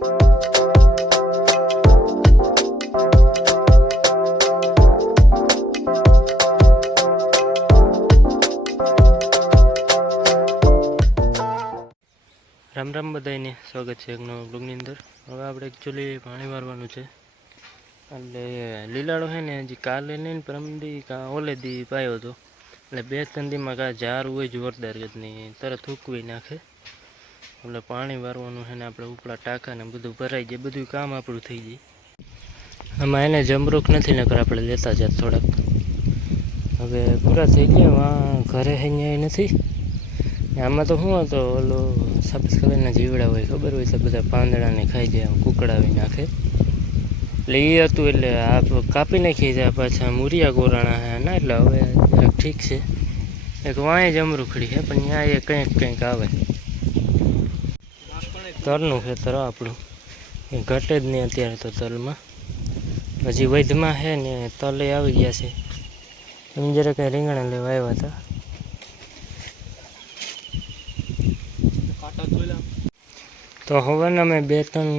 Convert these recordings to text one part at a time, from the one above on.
રામ રામ બધાને સ્વાગત છે એક નવા બ્લોગની અંદર। હવે આપણે એકચ્યુઅલી પાણી વારવાનું છે, એટલે લીલાડો છે ને હજી કાલે નહીં પરમદી કાં ઓલે દી પાયો હતો, એટલે 2-3 દીમાં કાં ઝાર હોય જોરદાર ગતની તરત થૂકવી નાખે। એટલે પાણી વારવાનું છે ને આપણે ઉપલા ટાંકા ને બધું ભરાઈ જાય, બધું કામ આપણું થઈ જાય। આમાં એને જમરૂખ નથી, નકર આપણે લેતા જાત થોડાક। હવે પૂરા થઈ ગયા, વાં ઘરે અહીંયા નથી। આમાં તો શું હતો, ઓલો સફેદ કલરના જીવડા હોય, ખબર હોય તો બધા પાંદડાને ખાઈ જાય, કુકડાવી નાખે, એટલે એ હતું। એટલે આ કાપી નાખી જાય, પાછા મુરિયા કોરાણા હે ના, એટલે હવે જરાક ઠીક છે। એક વાંય જમરૂખડી છે, પણ ત્યાં એ કંઈક કંઈક આવે। તલનું ખેતર આપણું એ ઘટે જ નહીં અત્યારે તો તલમાં, હજી વૈધમાં છે ને તલે આવી ગયા છે। એમ જરા કંઈ રીંગણા લેવા આવ્યા હતા। તો હવે અમે 2-3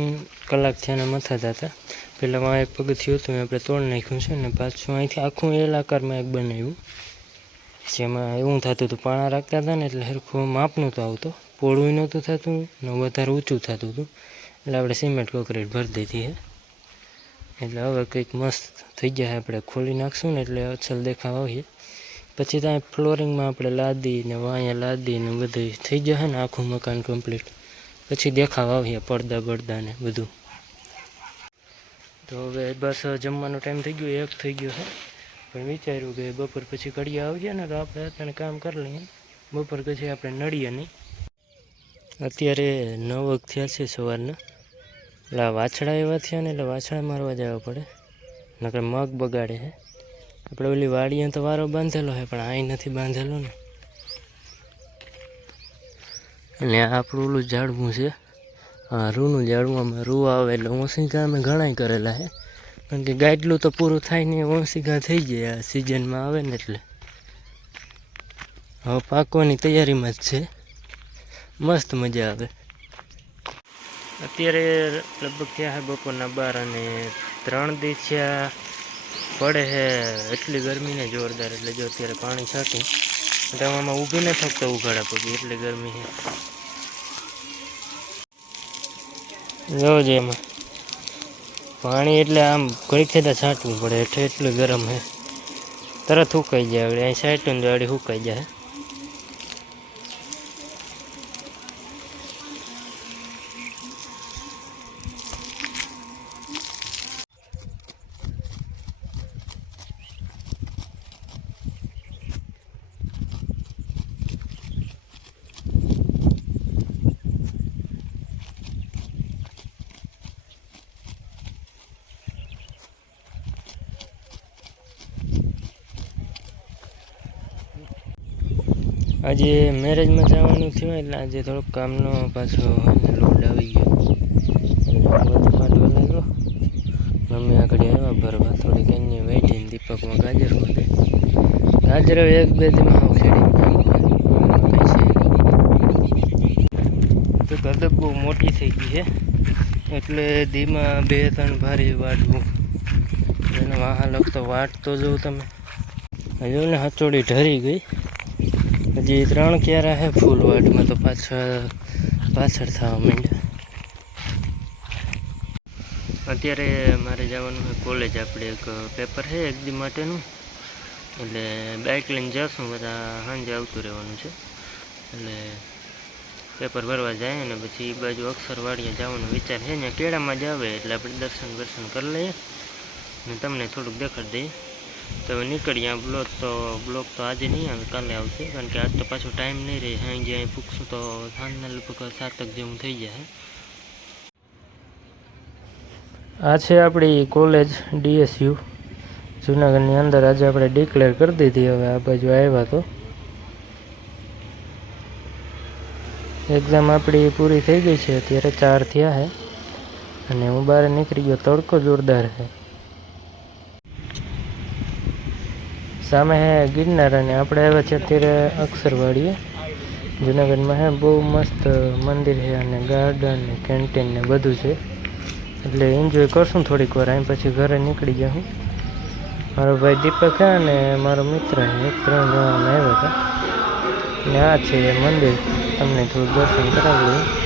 કલાક થયા મથાતા હતા। પહેલાં વાં એક પગથિયું હતું, આપણે તોડ નાખ્યું છે ને પાછું અહીંથી આખું એલ આકારમાં એક બનાવ્યું, જેમાં એવું થતું હતું પાણા રાખતા હતા ને એટલે સરખું માપનું તો આવતો, પોળું નહોતું થતું ને વધારે ઊંચું થતું હતું, એટલે આપણે સિમેન્ટ કોન્ક્રીટ ભરી દીધી છે। એટલે હવે કંઈક મસ્ત થઈ જાય, આપણે ખોલી નાખશું ને એટલે અસલ દેખાવ આવીએ। પછી ત્યાં ફ્લોરિંગમાં આપણે લાદી ને વાંયા લાદી ને બધું થઈ જશે ને આખું મકાન કમ્પ્લીટ, પછી દેખાવ આવીએ પડદા બળદા ને બધું। તો હવે બસ જમવાનો ટાઈમ થઈ ગયો, 1 થઈ ગયો છે, પણ વિચાર્યું કે બપોર પછી કડિયા આવશે ને તો આપણે અત્યારે કામ કરી લઈએ, બપોર પછી આપણે નડીએ નહીં। અત્યારે 9 વાગ થયા છે સવારના, એટલે આ વાછડા એવા થયા ને એટલે વાછડા મારવા જવા પડે, નકર મગ બગાડે છે। આપણે ઓલી વાડીએ તો વારો બાંધેલો છે, પણ અહીં નથી બાંધેલો ને, અને આપણું ઓલું ઝાડવું છે, હા રૂનું ઝાડવું, આમાં રૂ આવે એટલે ઓસીકા અમે ઘણાય કરેલા છે, કારણ કે ગાયટલું તો પૂરું થાય ને ઓસીકા થઈ જાય આ સિઝનમાં આવે ને, એટલે હવે પાકવાની તૈયારીમાં જ છે, મસ્ત મજા આવે। અત્યારે લગભગ થયા છે બપોરના 12 અને 3 દી થયા પડે છે એટલી ગરમી ને જોરદાર। એટલે જો અત્યારે પાણી છાંટું એટલે આમાં ઊભી ન થકતો ઉઘાડા પગી, એટલી ગરમી છે। જો જે એમાં પાણી એટલે આમ ઘડીક થતા છાંટવું પડે, એટલે એટલું ગરમ છે, તરત સુકાઈ જાય। હવે અહીં છાંટ્યું ને ગાડી સુકાઈ જાય। આજે મેરેજમાં જવાનું થયું એટલે આજે થોડોક કામનો પાછો લોડ આવી ગયો, બધું માંડવા લાગ્યો। મમ્મી આગળ આવ્યા ભરવા, થોડીક એની વેઠીને દીપકમાં ગાજર વધે, ગાજર 1-2 દીમાં હું ખેડી તો ગદબ બહુ મોટી થઈ ગઈ છે, એટલે દીમાં 2-3 ભારી વાટવું એને વાહ લગતો વાટતો જોઉં તમે। હજુ ને હચોડી ઢરી ગઈ, હજી 3 ક્યારા છે ફૂલ વાટમાં, તો પાછળ થવા માંડ્યા। અત્યારે મારે જવાનું છે કોલેજ, આપણે એક પેપર છે 1 દી માટેનું, એટલે બાઇક લઈને જશું, બધા સાંજે આવતું રહેવાનું છે। એટલે પેપર ભરવા જાય ને પછી એ બાજુ અક્ષરવાડીએ જવાનો વિચાર છે, ને કેળામાં જ આવે એટલે આપણે દર્શન કરી લઈએ ને તમને થોડુંક દેખાડી દઈએ। તો હવે નીકળીએ। બ્લોગ તો આજે નહીં આવે, કાલે આવશે, કારણ કે આજ તો પાછો ટાઈમ નહીં રહે, સાંજે અહીં પૂછશું તો સાંજના લગભગ 7 જેવું થઈ જાય। આ છે આપણી કોલેજ DSU જુનાગઢની અંદર, આજે આપણે ડિક્લેર કરી દીધી। હવે આ બાજુ આવ્યા તો એક્ઝામ આપણી પૂરી થઈ ગઈ છે, અત્યારે 4 થયા છે, અને હું બહાર નીકળી ગયો, તડકો જોરદાર છે। સામે હે ગિરનાર, અને આપણે આવ્યા છે અત્યારે અક્ષરવાડીએ, જુનાગઢમાં હે બહુ મસ્ત મંદિર છે અને ગાર્ડન ને કેન્ટીન ને બધું છે, એટલે એન્જોય કરશું થોડીક વાર. અહીં પછી ઘરે નીકળી ગયા હું. મારો ભાઈ દીપક છે અને મારો મિત્ર છે, 3 જણા અમે આવ્યા હતા. ને આ છે મંદિર, તમને થોડું દર્શન કરાવી લઈએ.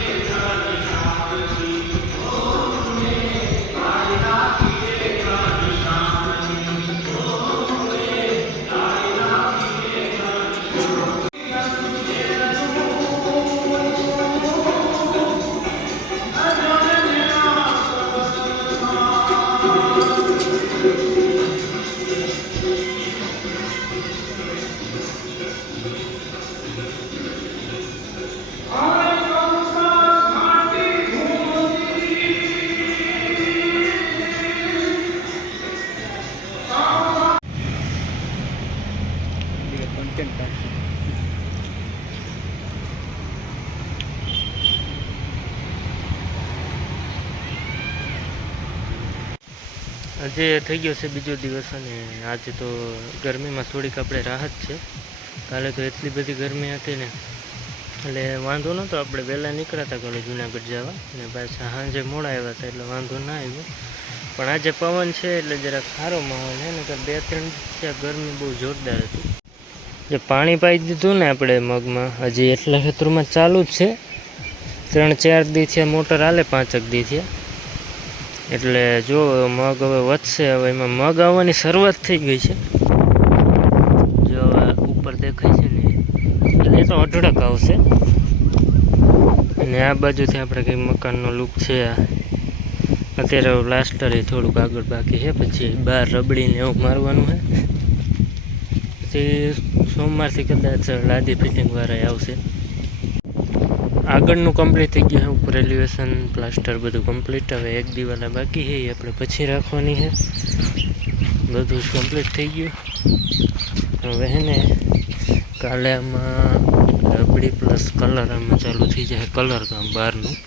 આજે થઈ ગયો છે બીજો દિવસ અને આજે તો ગરમીમાં થોડીક આપણે રાહત છે. કાલે તો એટલી બધી ગરમી હતી ને, એટલે વાંધો નહોતો. આપણે વહેલા નીકળ્યા હતા કાલે જુનાગઢ જવા અને પાછા સાંજે મોડા આવ્યા હતા, એટલે વાંધો ના આવ્યો. પણ આજે પવન છે એટલે જરાક સારો માહોલ છે ને, કે 2-3 દિવસ ગરમી બહુ જોરદાર હતી. જે પાણી પાઈ દીધું ને આપણે મગમાં, હજી એટલા ખેતરોમાં ચાલુ જ છે. 3-4 દી થયા મોટર હાલે, 5 દી થયા. એટલે જો મગ હવે વધશે. હવે એમાં મગ આવવાની શરૂઆત થઈ ગઈ છે. જો હવે ઉપર દેખાય છે ને, એટલે તો અઢળક આવશે. અને આ બાજુથી આપણે કંઈ મકાનનો લુક છે. અત્યારે પ્લાસ્ટર એ થોડુંક આગળ બાકી છે, પછી બહાર રબડીને એવું મારવાનું છે. પછી સોમવારથી કદાચ લાદી ફિટિંગવાળા આવશે. આગળનું કમ્પ્લીટ થઈ ગયું છે, ઉપર એલિવેશન પ્લાસ્ટર બધું કમ્પ્લીટ. હવે એક દિવાલા બાકી છે, એ આપણે પછી રાખવાની છે. બધું જ કમ્પ્લીટ થઈ ગયું. હવે હે ને કાલે આમાં રબડી પ્લસ કલર આમાં ચાલુ થઈ જાય, કલર કામ બહારનું.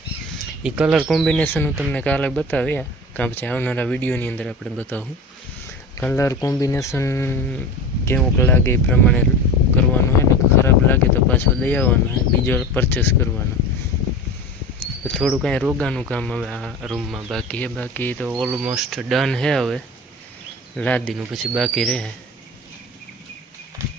એ કલર કોમ્બિનેશન હું તમને કાલે બતાવ્યા, કાં પછી આવનારા વિડીયોની અંદર આપણે બતાવું. કલર કોમ્બિનેશન કેવું લાગે એ પ્રમાણે કરવાનું હોય. એટલે ખરાબ લાગે તો પાછો દઈ આવવાનો હોય, બીજો પરચેસ કરવાનો. થોડું કાંઈ રોગાનું કામ હવે આ રૂમમાં બાકી છે. બાકી તો ઓલમોસ્ટ ડન છે. હવે લાદીનું પછી બાકી રહે.